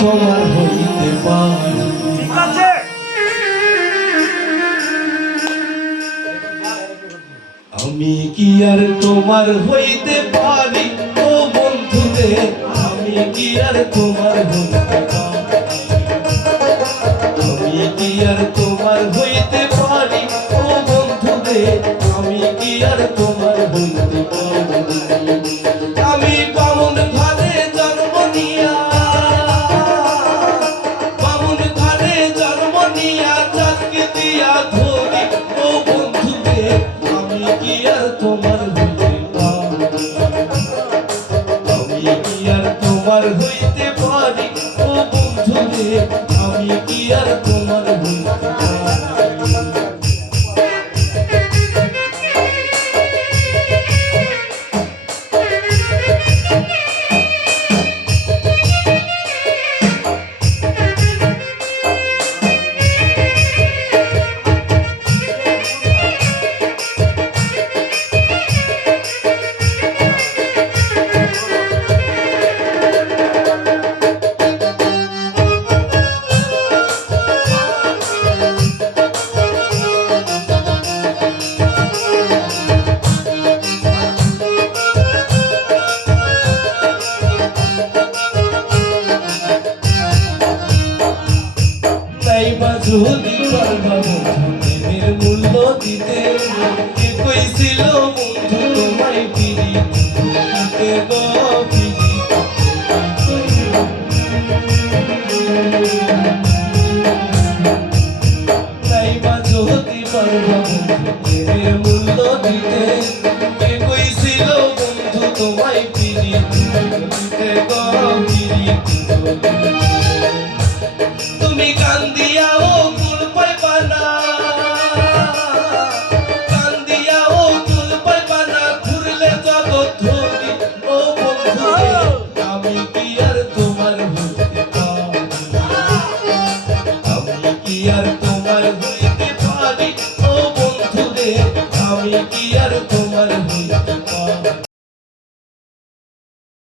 তোমার হইতে পারি। ঠিক আছে। আমি কি আর তোমার হইতে পারি ও বন্ধু রে, আমি কি আর তোমার হইতে পারি, আমি কি আর তোমার হইতে পারি ও বন্ধু রে, আমি কি আর তোমার হইতে পারি। আমি বামুন ঘরে জন্ম নিয়া, বামুন ঘরে জন্ম নিয়া চাঁদকে দিয়া ধরি ও বন্ধু রে, আমি কি আর তোমার হইতে পারি, আমি কি আর তোমার হইতে পারি ও বন্ধু রে, আমি কি আর তোমার হইতে পারি। যদি পারবা প্রেমের মূল্য দিতে, কে কইছিল বন্ধু তোমায় পিরিতে গো পিরিতে। তাইবা যদি পারবা প্রেমের মূল্য দিতে, কে কইছিল বন্ধু তোমায় পিরিতে গো পিরিতে। তুমি কান্দিয়াও কুল পাইবা না, কান্দিয়াও কুল পাইবা না, ঘুরলে জগৎ ধরি ও বন্ধু রে, আমি কি আর তোমার হইতে পারি, আমি কি আর তোমার হইতে পারি ও বন্ধু রে, আমি কি আর তোমার হইতে